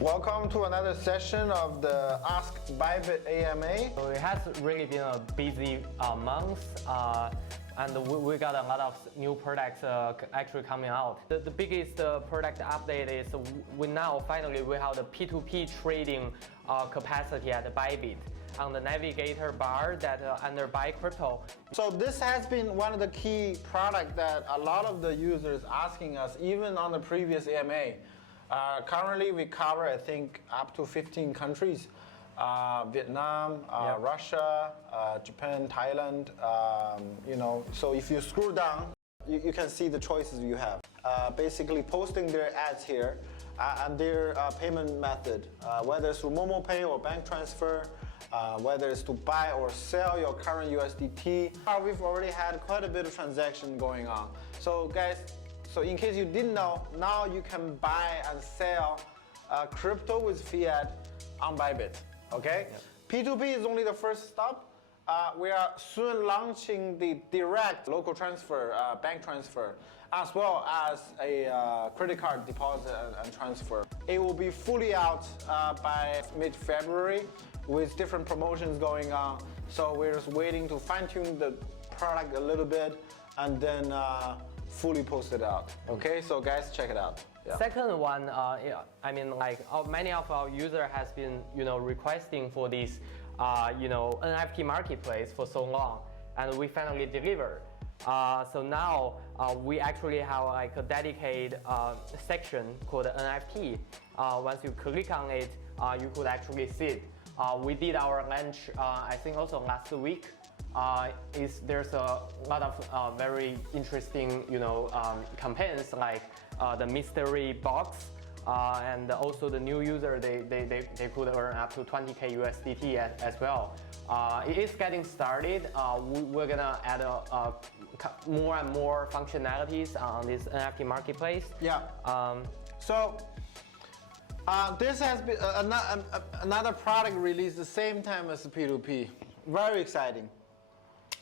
Welcome to another session of the Ask Bybit AMA. So it has really been a busy month, and we got a lot of new products actually coming out. The biggest product update is we finally have the P2P trading capacity at Bybit on the navigator bar that under Buy Crypto. So this has been one of the key products that a lot of the users asking us, even on the previous AMA. Currently, we cover, I think, up to 15 countries. Vietnam, Russia, Japan, Thailand, So if you scroll down, you can see the choices you have. Basically posting their ads here and their payment method, whether it's through MomoPay or bank transfer, whether it's to buy or sell your current USDT. We've already had quite a bit of transaction going on. So guys, so in case you didn't know, now you can buy and sell crypto with fiat on Bybit, okay? Yep. P2P is only the first stop. We are soon launching the direct local transfer, bank transfer, as well as a credit card deposit and transfer. It will be fully out by mid-February with different promotions going on. So we're just waiting to fine-tune the product a little bit and then fully post it out. Okay, so guys, check it out. Yeah. Second one, many of our users has been, requesting for this, NFT Marketplace for so long, and we finally delivered. So now we actually have like a dedicated section called NFT. Once you click on it, you could actually see it. We did our launch, I think also last week. There's a lot of very interesting, campaigns like the mystery box, and also the new user they could earn up to 20k USDT as well. It is getting started. We're gonna add more and more functionalities on this NFT marketplace. Yeah. This has been another product released the same time as the P2P. Very exciting.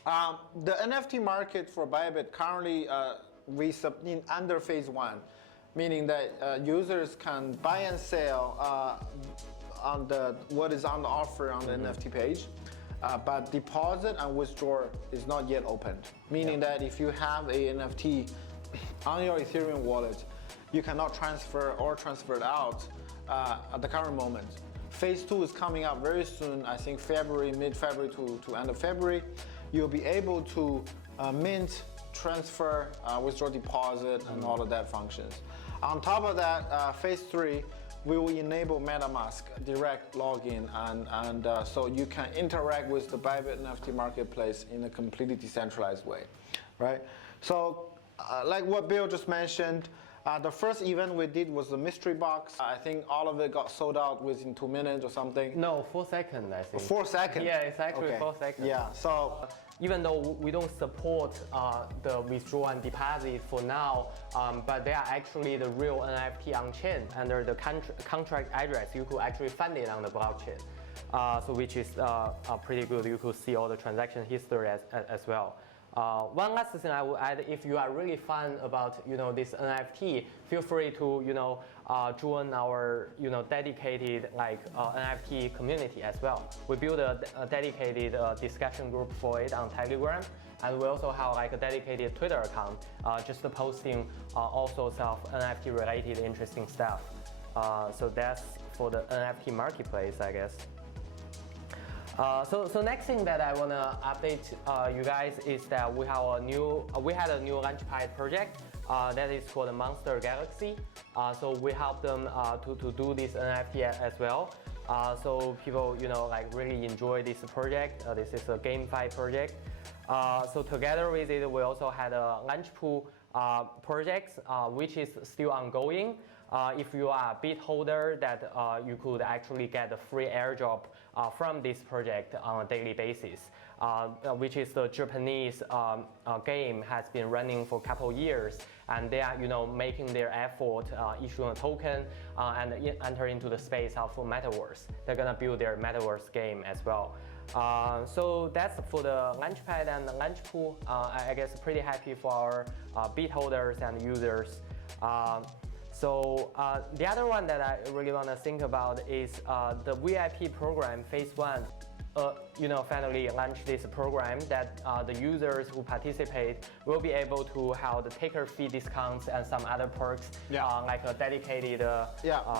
The NFT market for Bybit currently under phase 1, meaning that users can buy and sell on what is on the offer on the NFT page, but deposit and withdraw is not yet opened. Meaning that if you have a NFT on your Ethereum wallet, you cannot transfer or transfer it out at the current moment. Phase 2 is coming up very soon. I think February, mid-February to end of February. You'll be able to mint, transfer, withdraw deposit, and all of that functions. On top of that, phase 3, we will enable MetaMask direct login, and so you can interact with the Bybit NFT Marketplace in a completely decentralized way, right? So, like what Bill just mentioned, the first event we did was the mystery box. I think all of it got sold out within 2 minutes or something. No, 4 seconds, I think. 4 seconds? Yeah, it's actually okay. 4 seconds. Yeah, so even though we don't support the withdrawal and deposit for now, but they are actually the real NFT on chain under the contract address. You could actually find it on the blockchain, so which is pretty good. You could see all the transaction history as well. One last thing I would add: if you are really fun about this NFT, feel free to join our dedicated NFT community as well. We built a dedicated discussion group for it on Telegram, and we also have like a dedicated Twitter account just posting all sorts of NFT related interesting stuff. So that's for the NFT marketplace, I guess. So next thing that I wanna update you guys is that we had a new Launchpad project that is called Monster Galaxy. So we help them to do this NFT as well. So people really enjoy this project. This is a GameFi project. So together with it, we also had a Launchpool project which is still ongoing. If you are a bit holder, that you could actually get a free airdrop from this project on a daily basis, which is the Japanese game has been running for a couple of years, and they are making their effort issuing a token and enter into the space of Metaverse. They're gonna build their Metaverse game as well. So that's for the Launchpad and the Launchpool. I guess pretty happy for our bit holders and users. So the other one that I really want to think about is the VIP program, phase 1. Finally launch this program that the users who participate will be able to have the taker fee discounts and some other perks, like a dedicated.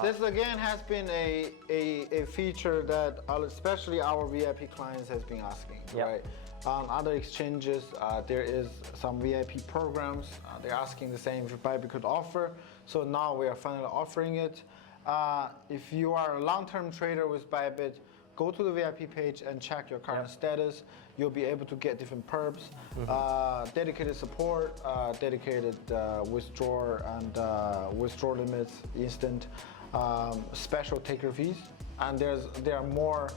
This again has been a feature that especially our VIP clients has been asking, right? On other exchanges, there is some VIP programs. They're asking the same if Bybit could offer. So now we are finally offering it. If you are a long-term trader with Bybit, go to the VIP page and check your current status. You'll be able to get different perps, dedicated support, dedicated withdrawal and withdrawal limits, instant, special taker fees, and there are more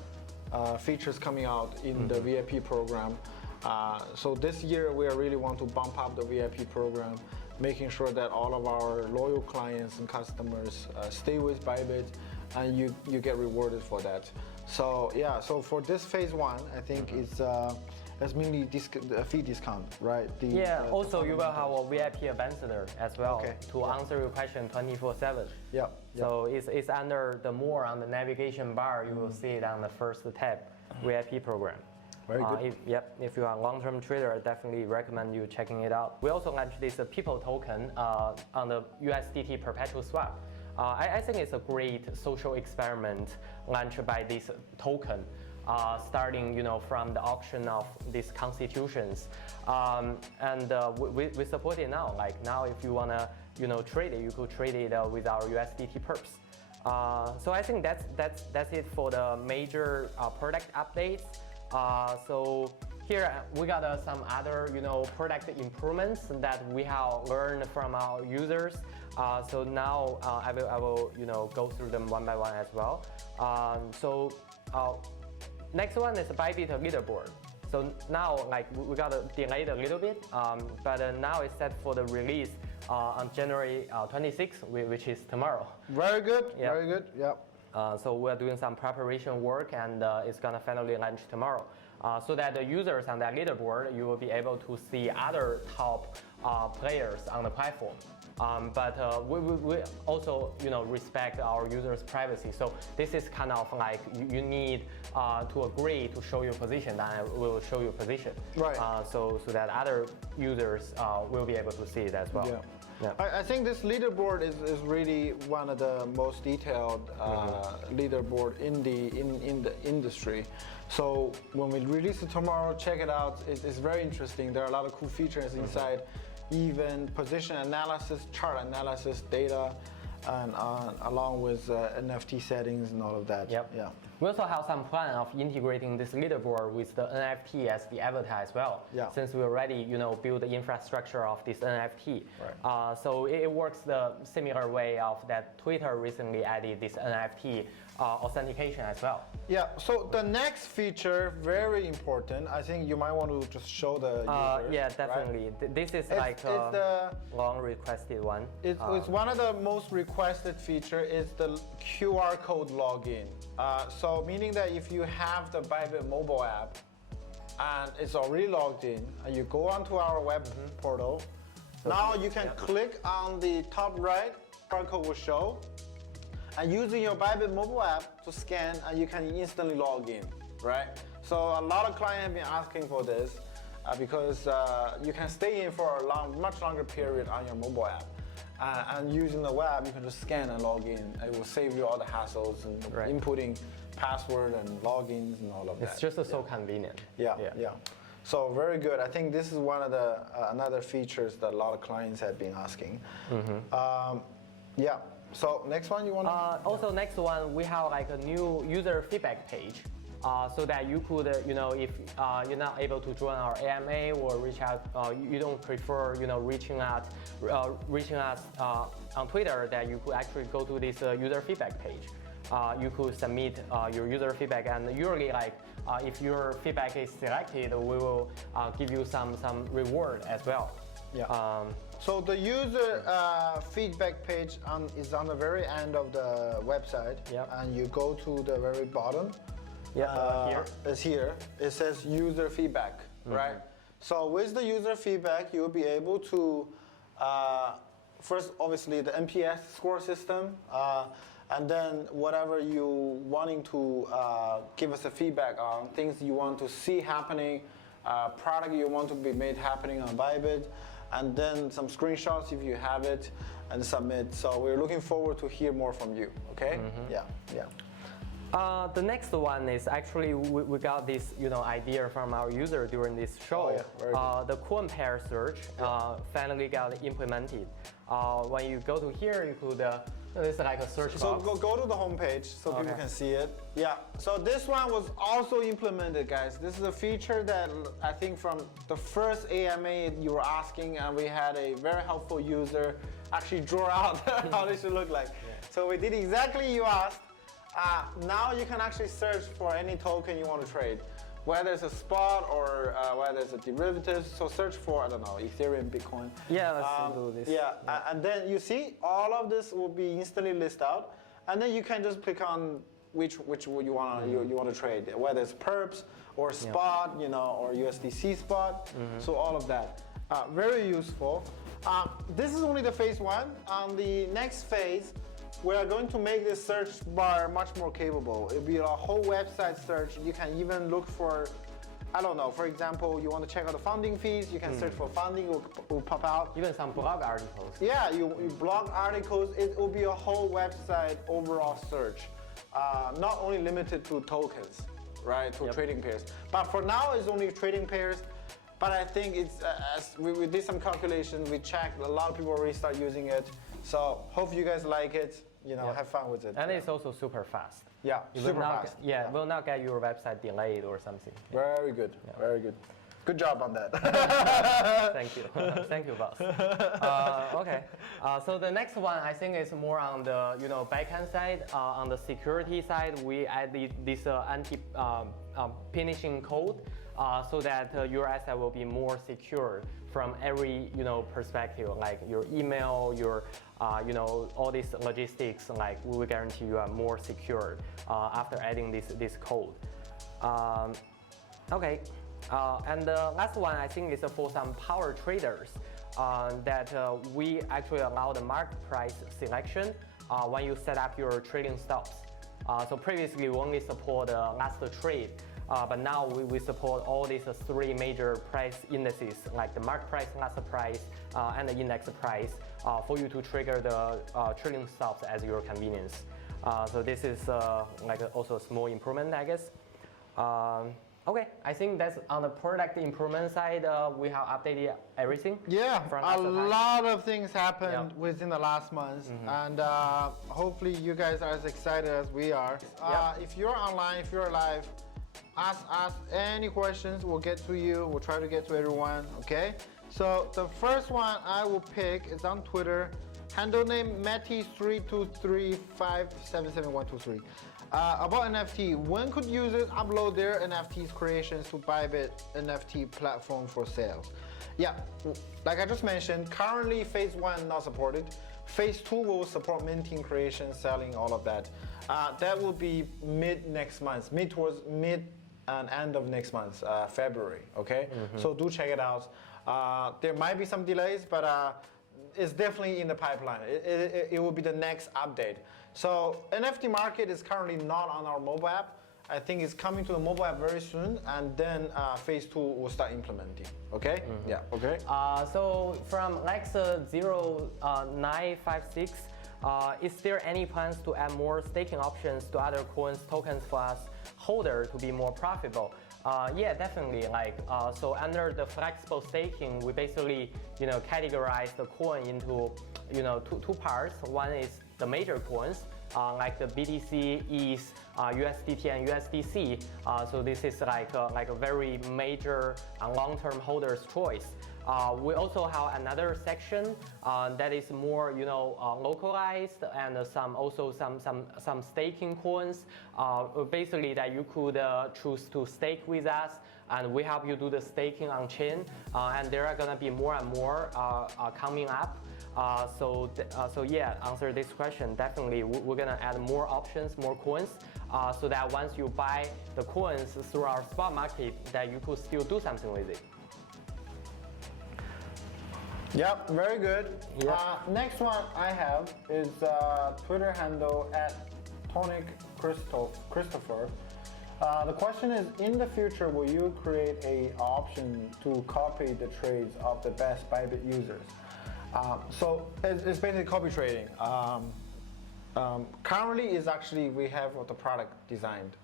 features coming out in the VIP program. So this year we really want to bump up the VIP program, making sure that all of our loyal clients and customers stay with Bybit, and you get rewarded for that. So so for this phase 1, I think it's mainly a fee discount, right? Also you will have a VIP ambassador as well to answer your question 24/7. So it's under the more on the navigation bar. You will see it on the first tab, VIP program. Very good. If you are a long-term trader, I definitely recommend you checking it out. We also launched this people token on the USDT perpetual swap. I think it's a great social experiment launched by this token, starting from the auction of these constitutions, and we support it now. Like now, if you wanna trade it, you could trade it with our USDT Perps. So I think that's it for the major product updates. So here we got some other product improvements that we have learned from our users. So now I will go through them one by one as well. Next one is Bybit Leaderboard. So now we got delayed a little bit, but now it's set for the release on January 26th, which is tomorrow. Very good. Very good. So we're doing some preparation work, and it's gonna finally launch tomorrow. So that the users on that leaderboard, you will be able to see other top players on the platform. But we also respect our users' privacy. So this is kind of like you need to agree to show your position, and we will show your position. Right. So that other users will be able to see it as well. I think this leaderboard is really one of the most detailed leaderboard in the industry. So when we release it tomorrow, check it out. It's very interesting. There are a lot of cool features inside, even position analysis, chart analysis, data, and along with NFT settings and all of that. We also have some plan of integrating this leaderboard with the NFT as the avatar as well. Since we already build the infrastructure of this NFT. So it works the similar way of that Twitter recently added this NFT authentication as well. So the next feature, very important. I think you might want to just show the users, definitely. Right? This is it's the long requested one. It's one of the most requested feature is the QR code login. So meaning that if you have the Bybit mobile app and it's already logged in, and you go onto our web portal, now you can click on the top right, QR code will show, and using your Bybit mobile app to scan, and you can instantly log in, right? So a lot of clients have been asking for this because you can stay in for a much longer period on your mobile app. And using the web, you can just scan and log in. It will save you all the hassles and inputting password and logins and all of that. It's just so convenient. So very good. I think this is one of the another features that a lot of clients have been asking. So next one you want to? Also next one, we have like a new user feedback page. So that you could, if you're not able to join our AMA or reach out, you don't prefer, reaching us on Twitter, that you could actually go to this user feedback page. You could submit your user feedback, and usually, if your feedback is selected, we will give you some reward as well. So the user feedback page is on the very end of the website, and you go to the very bottom. Here. It's here. It says user feedback, right? So with the user feedback, you'll be able to first, obviously, the NPS score system, and then whatever you wanting to give us a feedback on, things you want to see happening, product you want to be made happening on Bybit, and then some screenshots if you have it, and submit. So we're looking forward to hear more from you. Okay? Yeah. The next one is actually we got this idea from our user during this show. Very good. The coin pair search finally got implemented. When you go to here, you could it's like a search box. So go to the homepage so people can see it. Yeah. So this one was also implemented, guys. This is a feature that I think from the first AMA you were asking, and we had a very helpful user actually draw out how this should look like. Yeah. So we did exactly you asked. Now you can actually search for any token you want to trade, whether it's a spot or whether it's a derivative. So search for, I don't know, Ethereum, Bitcoin. Yeah, let's do this. Yeah, and then you see all of this will be instantly listed out, and then you can just click on which you want to trade, whether it's Perps or spot, or USDC spot. So all of that, very useful. This is only the phase one. On the next phase, we are going to make this search bar much more capable. It'll be a whole website search. You can even look for, I don't know, for example, you want to check out the funding fees, you can search for funding, it will pop out. Even some blog articles. Yeah, you blog articles, it will be a whole website overall search. Not only limited to tokens, right, to trading pairs. But for now, it's only trading pairs. But I think it's, as we did some calculations, we checked, a lot of people already start using it. So hope you guys like it, have fun with it. And it's also super fast. Yeah, super fast. Will not get your website delayed or something. Very good, very good. Good job on that. Thank you. Thank you, boss. Okay. So the next one, I think, is more on the backend side. On the security side, we added this anti-phishing code so that your asset will be more secure from every perspective, like your email, your all these logistics. Like we will guarantee you are more secure after adding this code. Okay. And the last one, I think, is for some power traders that we actually allow the market price selection when you set up your trading stops. So previously, we only support last trade, but now we support all these three major price indices, like the market price, last price, and the index price, for you to trigger the trading stops as your convenience. So this is like also a small improvement, I guess. Okay, I think that's on the product improvement side. We have updated everything. Yeah, a lot of things happened within the last month, and hopefully you guys are as excited as we are. If you're online, if you're live, ask any questions. We'll get to you. We'll try to get to everyone. Okay. So the first one I will pick is on Twitter. Handle name Matty3235777123. About NFT, when could users upload their NFTs creations to Bybit NFT platform for sales? Yeah, like I just mentioned, currently phase one not supported. Phase two will support minting, creation, selling, all of that. That will be mid next month, towards mid and end of next month, February. Okay, so do check it out. There might be some delays, but it's definitely in the pipeline. It will be the next update. So NFT market is currently not on our mobile app. I think it's coming to the mobile app very soon, and then phase two will start implementing. Okay? Yeah. Okay. So from Lex0956, is there any plans to add more staking options to other coins, tokens for us holder to be more profitable? Yeah, definitely. So under the flexible staking, we basically categorize the coin into two parts. One is the major coins, like the BTC, ETH, USDT, and USDC. So this is like a very major and long-term holder's choice. We also have another section that is more, localized, and some staking coins. Basically, that you could choose to stake with us, and we help you do the staking on chain. And there are gonna be more and more coming up. So yeah, answer this question. Definitely, we're gonna add more options, more coins, so that once you buy the coins through our spot market, that you could still do something with it. Yep, very good. Yep. Next one I have is Twitter handle @TonicChristopher. The question is, in the future, will you create an option to copy the trades of the best Bybit users? So it's basically copy trading. Currently, is actually we have the product designed.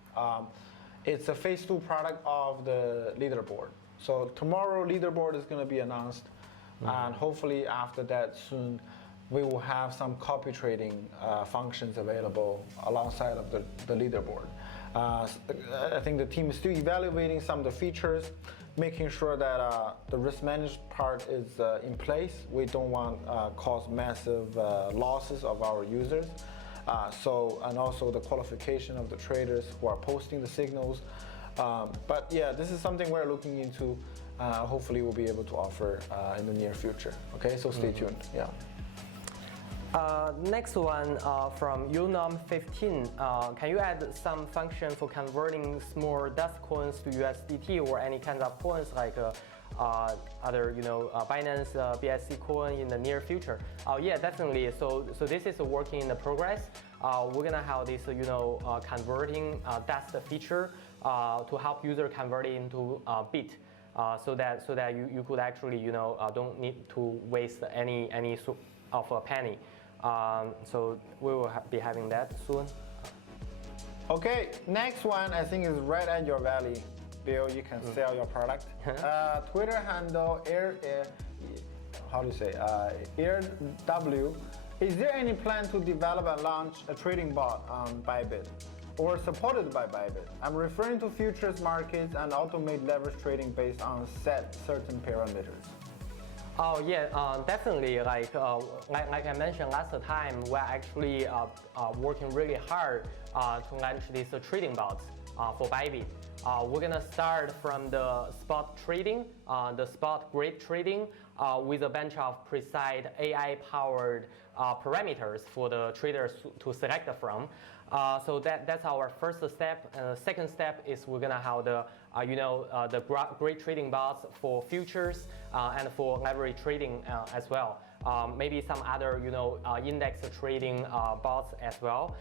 It's a phase 2 product of the leaderboard. So tomorrow, leaderboard is going to be announced, and hopefully after that soon, we will have some copy trading functions available alongside of the leaderboard. I think the team is still evaluating some of the features, making sure that the risk management part is in place. We don't want cause massive losses of our users. And also the qualification of the traders who are posting the signals. But yeah, this is something we're looking into. Hopefully we'll be able to offer in the near future. Okay, so stay tuned. Yeah. Next one from Unom15. Can you add some function for converting small dust coins to USDT or any kind of coins like other, Binance BSC coin in the near future? Yeah, definitely. So this is working in the progress. We're gonna have this, converting dust feature to help user convert it into bit. So that you could actually, don't need to waste any of a penny. So we will be having that soon. Okay, next one I think is right at your valley. Bill, you can sell your product. Twitter handle AirW. Is there any plan to develop and launch a trading bot on Bybit or supported by Bybit? I'm referring to futures markets and automate leverage trading based on certain parameters. Oh yeah, definitely. Like I mentioned last time, we're actually working really hard to launch these trading bots for Bybit. We're gonna start from the spot trading, the spot grid trading, with a bunch of precise AI-powered parameters for the traders to select from. So that's our first step. Second step is we're gonna have the grid trading bots for futures and for leverage trading as well. Maybe some other index trading bots as well.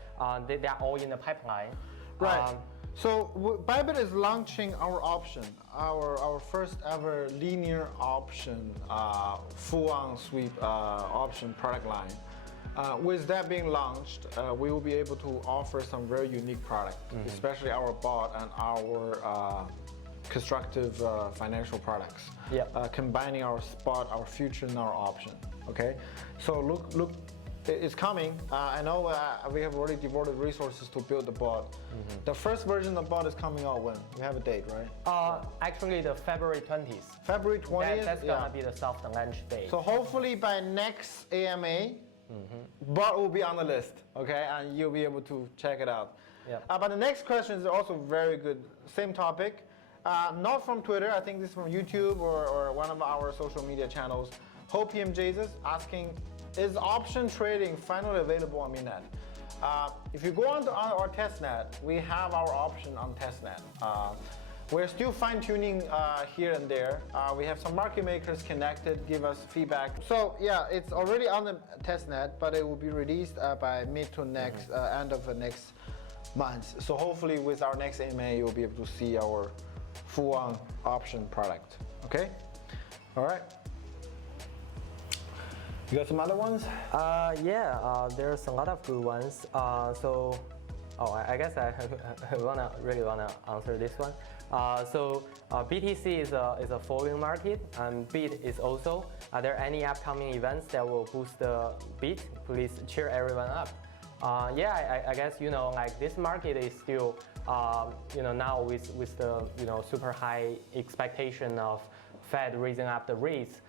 They're all in the pipeline. Right. So Bybit is launching our option, our first ever linear option, full-on sweep option product line. With that being launched, we will be able to offer some very unique product, especially our bot and our constructive financial products. Yep. Combining our spot, our future, and our option. Okay, so look. It's coming. I know we have already devoted resources to build the bot. The first version of the bot is coming out when? We have a date, right? Actually, the February 20th. February 20th? That's gonna be the soft launch date. So hopefully by next AMA, bot will be on the list, okay? And you'll be able to check it out. Yep. But the next question is also very good. Same topic. Not from Twitter. I think this is from YouTube or one of our social media channels. Hope PMJs asking, is option trading finally available on Mainnet? If you go on our testnet, we have our option on testnet. We're still fine-tuning here and there. We have some market makers connected, give us feedback. So yeah, it's already on the testnet, but it will be released by mid to next end of the next month. So hopefully with our next AMA, you'll be able to see our full-on option product. Okay? All right. You got some other ones? Yeah, there's a lot of good ones. I guess I really wanna answer this one. BTC is a following market, and BIT is also. Are there any upcoming events that will boost the BIT? Please cheer everyone up. Yeah, I guess like this market is still now with the super high expectation of Fed raising up the rates.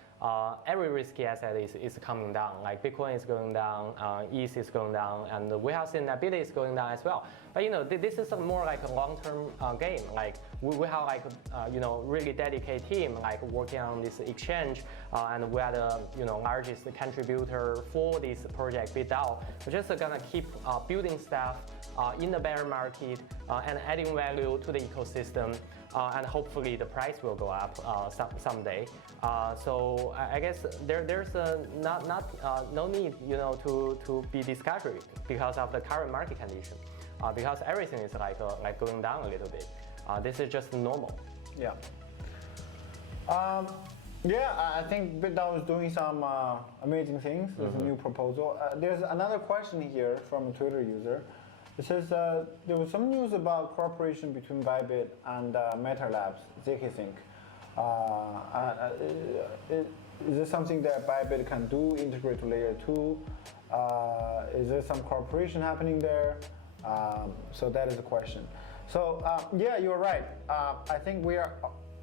Every risky asset is coming down. Like Bitcoin is going down, ETH is going down, and we have seen that BIT is going down as well. But this is more like a long-term game. Like we have like really dedicated team like working on this exchange, and we are the largest contributor for this project BitDAO. We're just gonna keep building stuff in the bear market and adding value to the ecosystem. and hopefully the price will go up someday. So I guess there's no need, to be discouraged because of the current market condition, because everything is like going down a little bit. This is just normal. Yeah. I think BitDAO is doing some amazing things. There's a new proposal. There's another question here from a Twitter user. It says there was some news about cooperation between Bybit and Meta Labs, zkSync. Is this something that Bybit can do, integrate to layer 2? Is there some cooperation happening there? So that is the question. So yeah, you're right. I think we are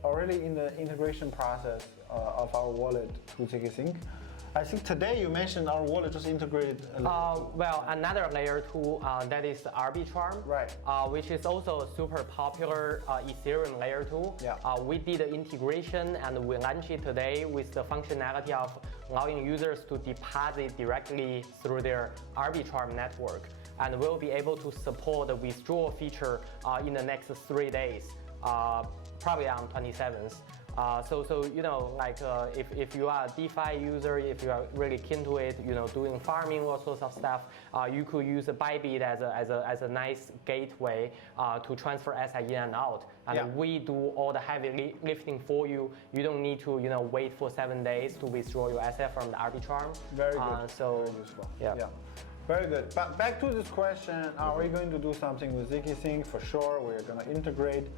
already in the integration process of our wallet to zkSync. I think today you mentioned our wallet just integrated. Well, another layer 2 that is Arbitrum, right? Which is also a super popular Ethereum layer 2. Yeah. We did the integration and we launched it today with the functionality of allowing users to deposit directly through their Arbitrum network, and we'll be able to support the withdrawal feature in the next 3 days, probably on 27th. If you are a DeFi user, if you are really keen to it, doing farming, all sorts of stuff, you could use Bybit as a nice gateway to transfer asset in and out. And we do all the heavy lifting for you. You don't need to, wait for 7 days to withdraw your asset from the Arbitrum. Very good. Very useful. Yeah. Very good. But back to this question, are we going to do something with zkSync? For sure, we're going to integrate.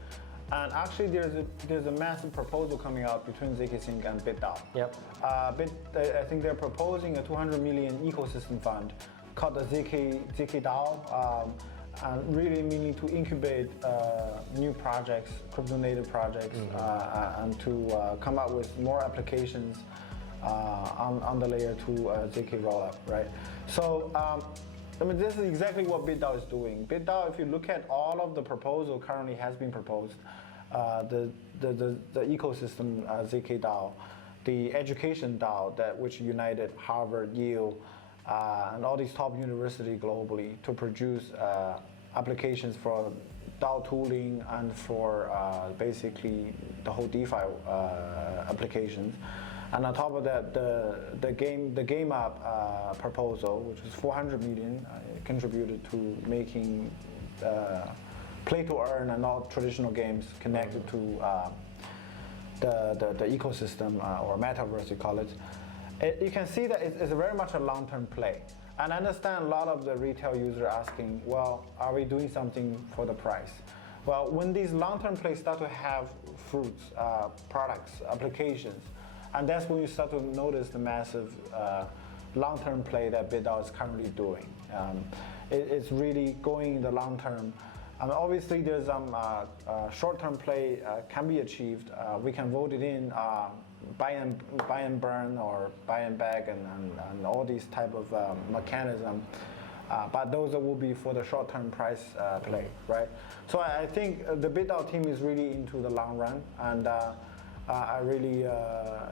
And actually, there's a massive proposal coming out between zkSync and BitDAO. Yep. I think they're proposing a 200 million ecosystem fund called the zkDAO, and really meaning to incubate new projects, crypto native projects, and to come up with more applications on the layer 2 zk rollup, right? So. This is exactly what BitDAO is doing. BitDAO, if you look at all of the proposal currently has been proposed, the ecosystem zkDAO, the education DAO which united Harvard, Yale, and all these top universities globally to produce applications for DAO tooling and for basically the whole DeFi applications. And on top of that, the game app proposal, which was 400 million, contributed to making play to earn and all traditional games connected to the ecosystem or metaverse, you call it. You can see that it's very much a long-term play. And I understand a lot of the retail users asking, well, are we doing something for the price? Well, when these long-term plays start to have fruits, products, applications, and that's when you start to notice the massive long-term play that BitDAO is currently doing. It's really going in the long term. Obviously, there's some short-term play can be achieved. We can vote it in, buy and burn or buy and bag and all these type of mechanism. But those will be for the short-term price play, right? So I think the BitDAO team is really into the long run, and I really, I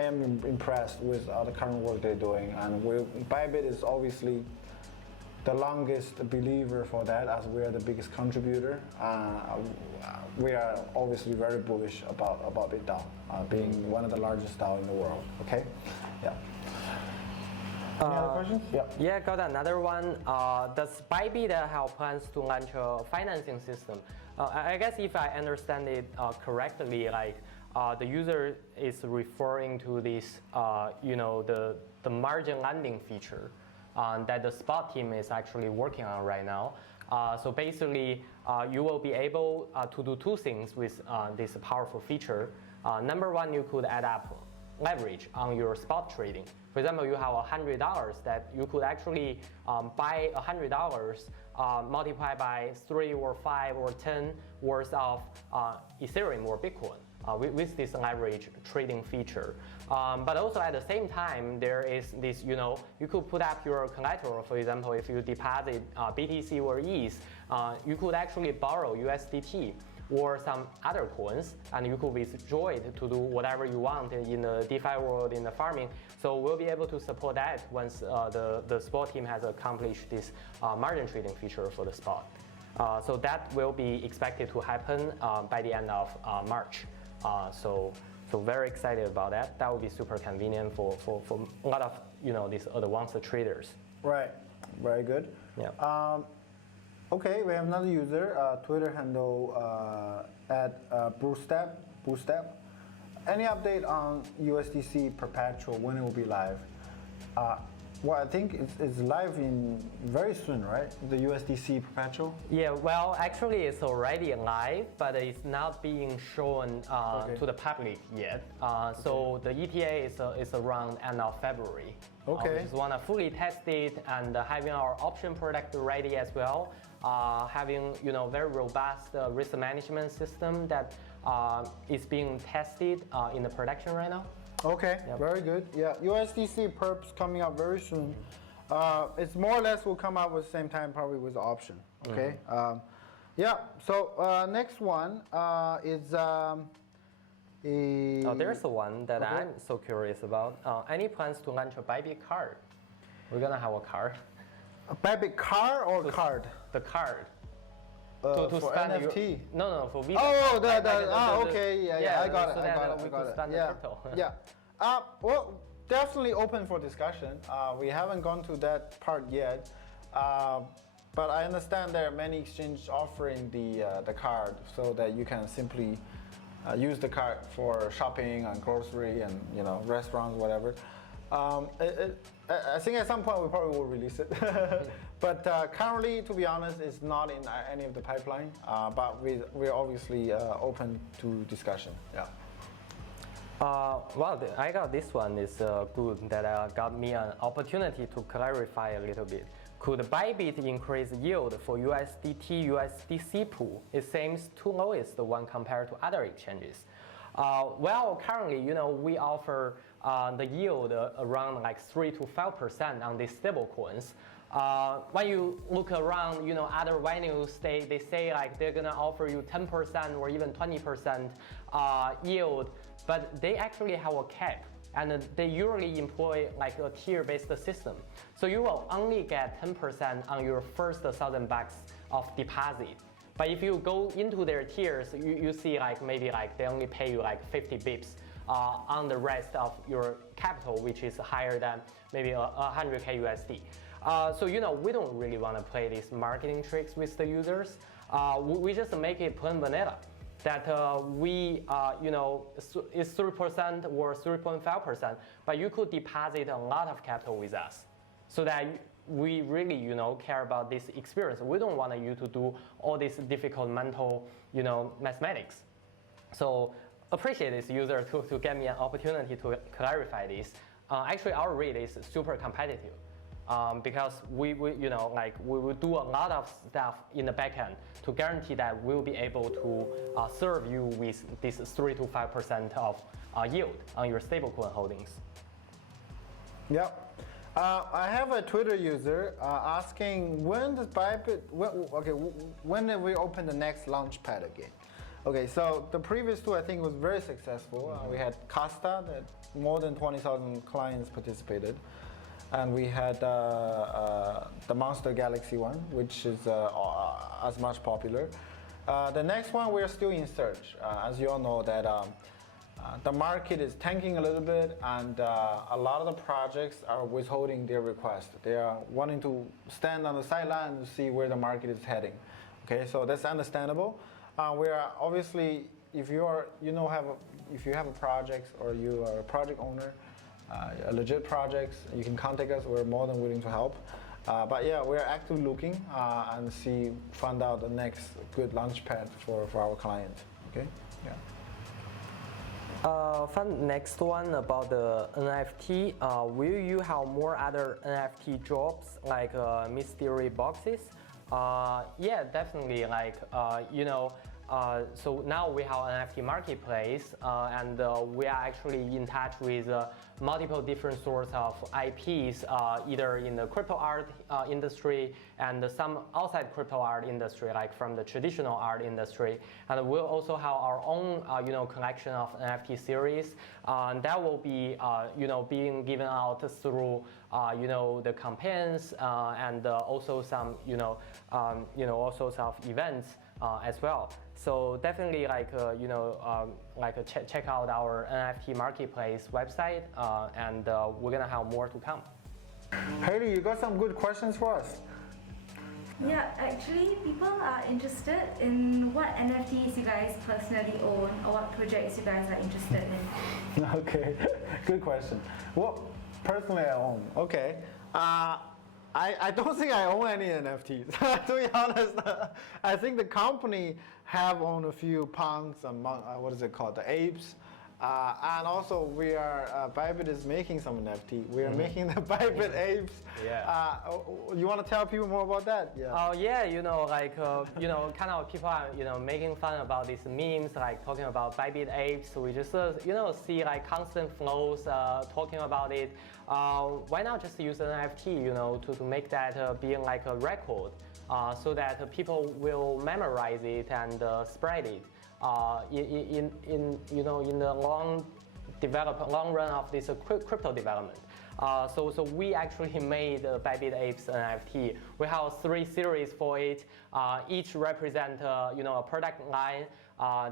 am impressed with the current work they're doing, and Bybit is obviously the longest believer for that, as we are the biggest contributor. We are obviously very bullish about BitDAO being one of the largest DAO in the world. Okay, yeah. Any other questions? Yeah, got another one. Does Bybit have plans to launch a financing system? I guess if I understand it correctly, the user is referring to this, the margin lending feature that the Spot team is actually working on right now. So basically, you will be able to do two things with this powerful feature. Number one, you could add up leverage on your spot trading. For example, you have $100 that you could actually buy $100, multiply by 3 or 5 or 10 worth of Ethereum or Bitcoin with this leverage trading feature. But also at the same time, there is this, you could put up your collateral. For example, if you deposit BTC or ETH, you could actually borrow USDT or some other coins, and you could withdraw it to do whatever you want in the DeFi world, in the farming. So we'll be able to support that once the Spot team has accomplished this margin trading feature for the Spot. So that will be expected to happen by the end of March. So very excited about that. That will be super convenient for a lot of these advanced traders. Right. Very good. Yeah. Okay, we have another user, Twitter handle at Bootstep. Any update on USDC Perpetual, when it will be live? Well, I think it's live in very soon, right? The USDC Perpetual? Yeah, well, actually it's already live, but it's not being shown to the public yet. So the ETA is around end of February. Okay. We just want to fully test it and having our option product ready as well. Having very robust risk management system that is being tested in the production right now. Okay, Yep. Very good. Yeah, USDC Perps coming out very soon. It's more or less will come out at the same time, probably with the option. Okay. Yeah. So next one is there's the one that Okay. I'm so curious about. Any plans to launch a Bybit Card? We're gonna have a card. a Bybit Card or card? The card. For spend NFT. No, for Visa. Oh, card. okay, yeah, I got it. So I that got it. we I got could it. spend the Yeah, crypto. yeah. Well, definitely open for discussion. We haven't gone to that part yet, but I understand there are many exchanges offering the card so that you can simply use the card for shopping and grocery and restaurants, whatever. I think at some point we probably will release it, but currently, to be honest, it's not in any of the pipeline. But we're obviously open to discussion. Yeah. Well, I got this one is good that got me an opportunity to clarify a little bit. Could Bybit increase yield for USDT USDC pool? It seems too low is the one compared to other exchanges. Well, currently, we offer the yield around like 3 to 5% on these stablecoins. When you look around, other venues, they say like they're gonna offer you 10% or even 20% yield, but they actually have a cap, and they usually employ like a tier-based system. So you will only get 10% on your first $1,000 of deposit. But if you go into their tiers, you see like maybe like they only pay you like 50 bips on the rest of your capital, which is higher than maybe 100K USD. So we don't really want to play these marketing tricks with the users. We just make it plain vanilla. That it's 3% or 3.5%, but you could deposit a lot of capital with us, so that we really care about this experience. We don't want you to do all this difficult mental mathematics. So appreciate this user to get me an opportunity to clarify this. Actually, our rate is super competitive. Because we will do a lot of stuff in the backend to guarantee that we'll be able to serve you with this 3 to 5% of yield on your stablecoin holdings. Yep. I have a Twitter user asking when does Bybit, when did we open the next Launchpad again? Okay, so the previous two I think was very successful. We had Costa, that more than 20,000 clients participated. And we had the Monster Galaxy one, which is as much popular. The next one, we're still in search. As you all know, that the market is tanking a little bit, and a lot of the projects are withholding their request. They are wanting to stand on the sideline to see where the market is heading. Okay, so that's understandable. We are obviously, if you have a project or you are a project owner, a legit projects, you can contact us. We're more than willing to help. But yeah, we're actively looking and find out the next good launchpad for our client. Okay. Yeah. Fun next one about the NFT. Will you have more other NFT drops like mystery boxes? Yeah, definitely. Like so now we have an NFT Marketplace, and we are actually in touch with multiple different sorts of IPs, either in the crypto art industry and some outside crypto art industry, like from the traditional art industry. And we'll also have our own, collection of NFT series that will be, being given out through, the campaigns and also some, all sorts of events as well. So definitely, check out our NFT Marketplace website, and we're gonna have more to come. Haley, you got some good questions for us? Yeah, actually, people are interested in what NFTs you guys personally own or what projects you guys are interested in. Okay, good question. Well, personally I own. Okay. I don't think I own any NFTs, to be honest. I think the company have owned a few punks and what is it called, the apes. And also we are, Bybit is making some NFT. We are making the Bybit apes. Yeah. You want to tell people more about that? Yeah. Oh yeah, kind of people are, making fun about these memes, like talking about Bybit apes. We just, see like constant flows talking about it. Why not just use an NFT, to make that being like a record, so that people will memorize it and spread it. In the long run of this crypto development. So we actually made Bybit Apes NFT. We have 3 series for it. Each represent a product line,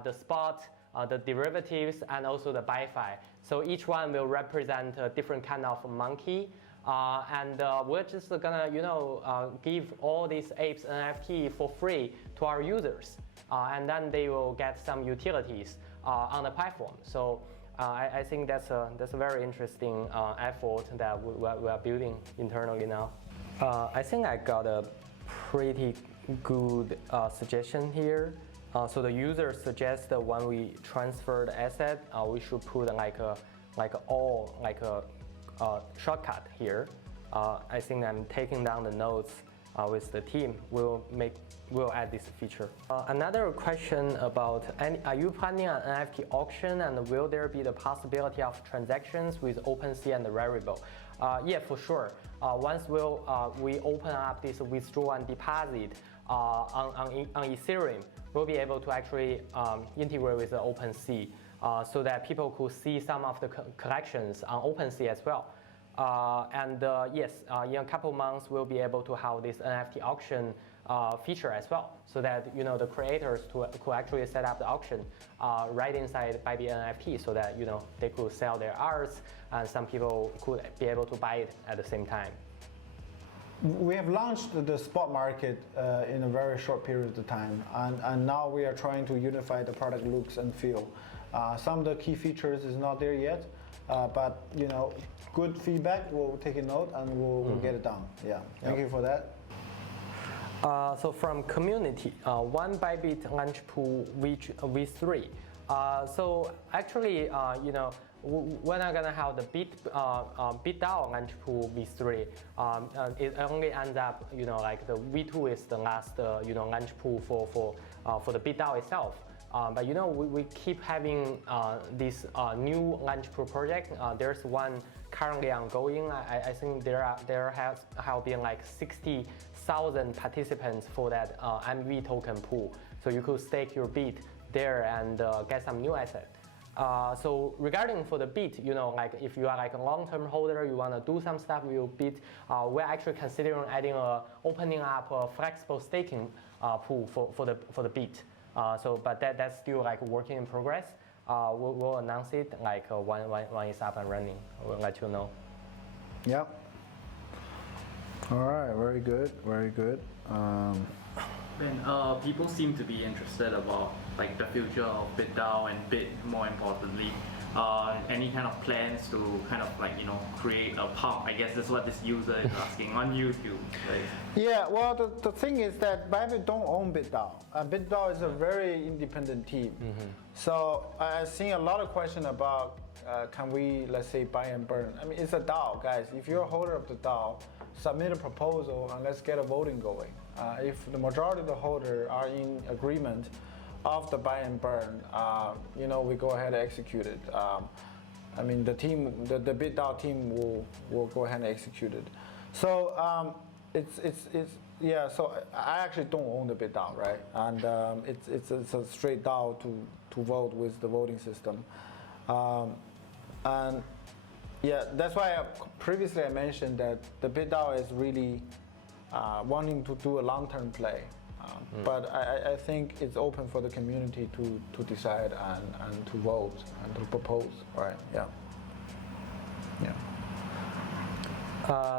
the spot, the derivatives, and also the BiFi. So each one will represent a different kind of monkey. And we're just gonna give all these apes NFT for free to our users. And then they will get some utilities on the platform. So I think that's a very interesting effort that we are building internally now. I think I got a pretty good suggestion here. So the user suggests that when we transfer the asset, we should put a shortcut here. I think I'm taking down the notes with the team. We'll add this feature. Another question about, are you planning an NFT auction, and will there be the possibility of transactions with OpenSea and the Rarible? Yeah, for sure. Once we open up this withdraw and deposit on Ethereum, we'll be able to actually integrate with the OpenSea so that people could see some of the collections on OpenSea as well. Yes, in a couple months, we'll be able to have this NFT auction feature as well, so that the creators could actually set up the auction right inside Bybit NFT, so that they could sell their arts, and some people could be able to buy it at the same time. We have launched the spot market in a very short period of time, and now we are trying to unify the product looks and feel. Some of the key features is not there yet, but good feedback, we'll take a note and we'll get it done. Yeah, thank you for that. So from community, one Bybit Launchpool V3. So actually, we're not gonna have the BitDAO Launchpool V3. It only ends up, like the V2 is the last, Launchpool for the BitDAO itself. But we keep having this new Launchpool project. There's one currently ongoing. I think there have been like 60,000 participants for that MV token pool. So you could stake your BIT there and get some new asset. So regarding for the BIT, like if you are like a long-term holder, you want to do some stuff with your BIT, we're actually considering opening up a flexible staking pool for the BIT. But that's still like working in progress. We'll announce it like when it's up and running. We'll let you know. Yep. All right, very good, very good. Ben, people seem to be interested about like the future of BitDAO and Bit, more importantly. Any kind of plans to kind of like create a pump? I guess that's what this user is asking on YouTube. Right? Yeah, well, the thing is that Bybit don't own BitDAO. BitDAO is a very independent team. So I've seen a lot of questions about can we, let's say, buy and burn. I mean, it's a DAO, guys. If you're a holder of the DAO, submit a proposal and let's get a voting going. If the majority of the holders are in agreement, of the buy and burn, we go ahead and execute it. I mean, the team, the BitDAO team will go ahead and execute it. So so I actually don't own the BitDAO, right? And it's a straight DAO to vote with the voting system. And yeah, that's why previously I mentioned that the BitDAO is really wanting to do a long-term play. But I think it's open for the community to decide and to vote and to propose, right? Yeah.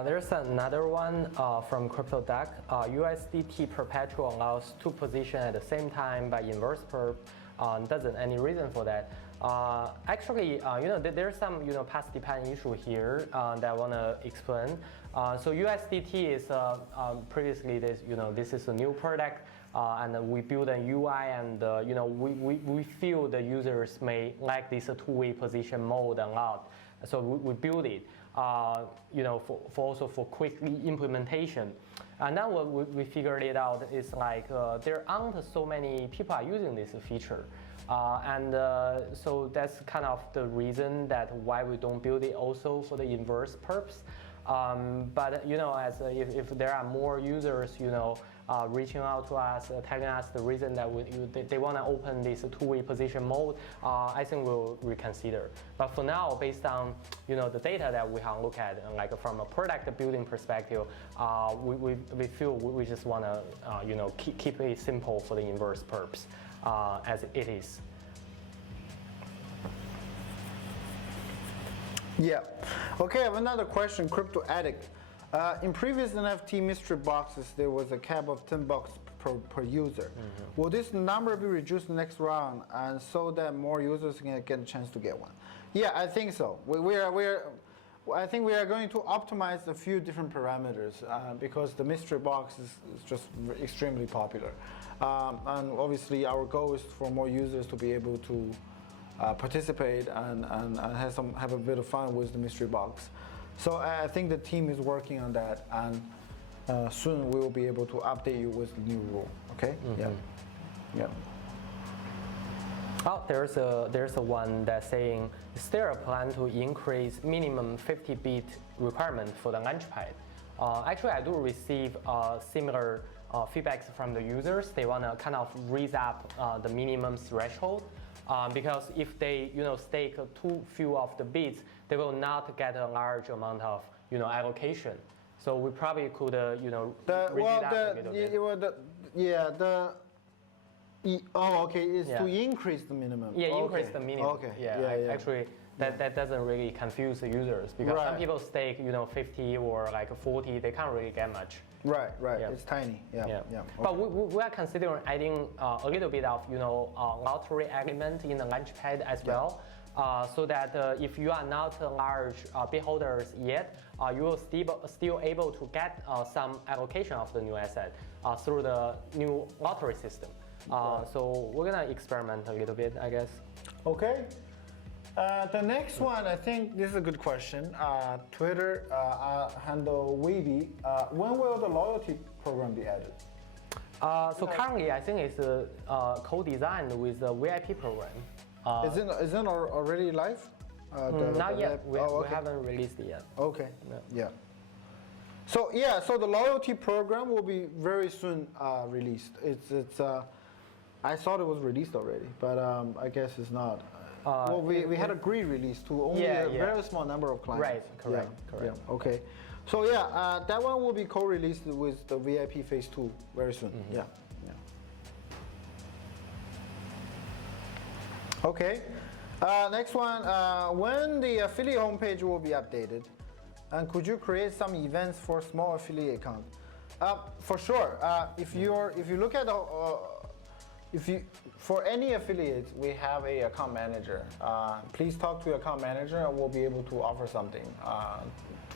There's another one from CryptoDuck. USDT perpetual allows two positions at the same time by inverse perp. Doesn't any reason for that? Actually, there's some path dependent issue here that I want to explain. So USDT is previously this is a new product, and we build a UI, and we feel the users may like this two-way position mode a lot, so we build it. Also for quick implementation. And now what we figured it out is like there aren't so many people are using this feature. So that's kind of the reason that why we don't build it also for the inverse perps. But if there are more users, reaching out to us, telling us the reason that they want to open this two-way position mode, I think we'll reconsider. But for now, based on the data that we have looked at, and like from a product building perspective, we feel we just want to keep it simple for the inverse perps as it is. Yeah. Okay, I have another question, Crypto Addict. In previous NFT Mystery Boxes, there was a cap of $10 per user. Will this number be reduced next round, and so that more users can get a chance to get one? Yeah, I think so. I think we are going to optimize a few different parameters because the mystery box is just extremely popular. And obviously, our goal is for more users to be able to participate and have a bit of fun with the mystery box. So I think the team is working on that, and soon we will be able to update you with the new rule. Okay? Yeah. Oh, there's a one that's saying, is there a plan to increase minimum 50-bit requirement for the Launchpad? Actually, I do receive similar feedbacks from the users. They want to kind of raise up the minimum threshold. Because if they stake too few of the bits, they will not get a large amount of allocation. So we probably could raise it up a little bit. It's to increase the minimum. Yeah, increase the minimum. Okay. Actually, that doesn't really confuse the users because some people stake 50 or like 40, they can't really get much. Right. Yeah. It's tiny. Yeah. Okay. But we are considering adding a little bit of lottery element in the Launchpad as well, so that if you are not large bit holders yet, you will still able to get some allocation of the new asset through the new lottery system. So we're gonna experiment a little bit, I guess. Okay. The next one, I think this is a good question. Twitter handle Weedy. When will the loyalty program be added? So currently, I think it's co-designed with the VIP program. Isn't it already live? Not yet. We haven't released it yet. Okay. Yeah. So the loyalty program will be very soon released. It's I thought it was released already, but I guess it's not. Well, we had agreed release to only a very small number of clients. Right, correct. Yeah, okay. So that one will be co-released with the VIP Phase 2 very soon. Yeah. Okay. Next one, when the affiliate homepage will be updated, and could you create some events for small affiliate accounts? For sure. If you look at for any affiliates, we have a account manager. Please talk to your account manager, and we'll be able to offer something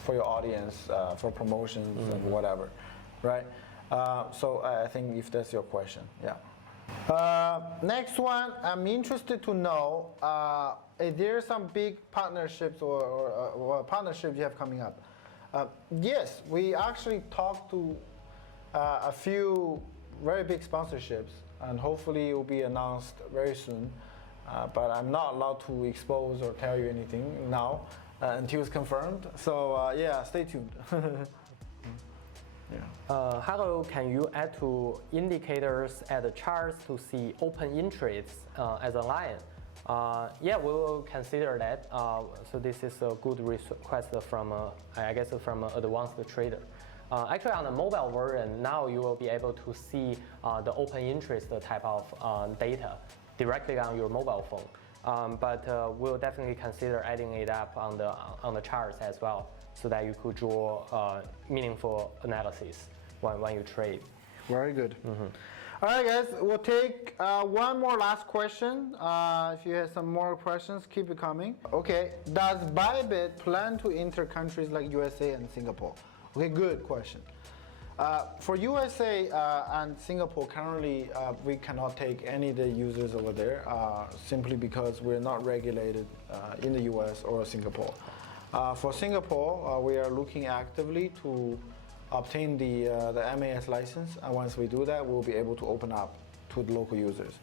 for your audience, for promotions and whatever, right? So I think if that's your question, yeah. Next one, I'm interested to know if there are some big partnerships or partnerships you have coming up. Yes, we actually talked to a few very big sponsorships. and hopefully it will be announced very soon. But I'm not allowed to expose or tell you anything now until it's confirmed. So yeah, stay tuned. Yeah. Hello, can you add to indicators at the charts to see open interest as a line? Yeah, we will consider that. So this is a good request from, I guess, from an advanced trader. Actually, on the mobile version, now you will be able to see the open interest type of data directly on your mobile phone. But we'll definitely consider adding it up on the charts as well, so that you could draw meaningful analysis when you trade. Very good. All right, guys, we'll take one more last question. If you have some more questions, keep it coming. Okay, does Bybit plan to enter countries like USA and Singapore? Okay, good question. For USA and Singapore, currently we cannot take any of the users over there simply because we're not regulated in the US or Singapore. For Singapore, we are looking actively to obtain the MAS license, and once we do that, we'll be able to open up to the local users.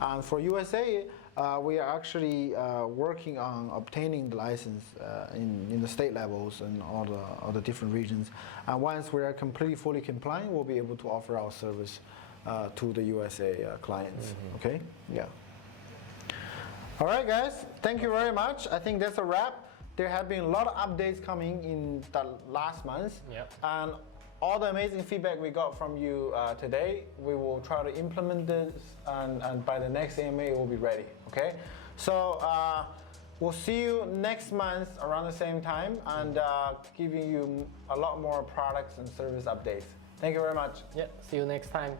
And for USA, we are actually working on obtaining the license in the state levels and all the different regions. And once we are completely fully compliant, we'll be able to offer our service to the USA clients. Okay? Yeah. All right, guys. Thank you very much. I think that's a wrap. There have been a lot of updates coming in the last month. Yep. And all the amazing feedback we got from you today, we will try to implement this, and by the next AMA, it will be ready, okay? So we'll see you next month around the same time, and giving you a lot more products and service updates. Thank you very much. Yeah, see you next time.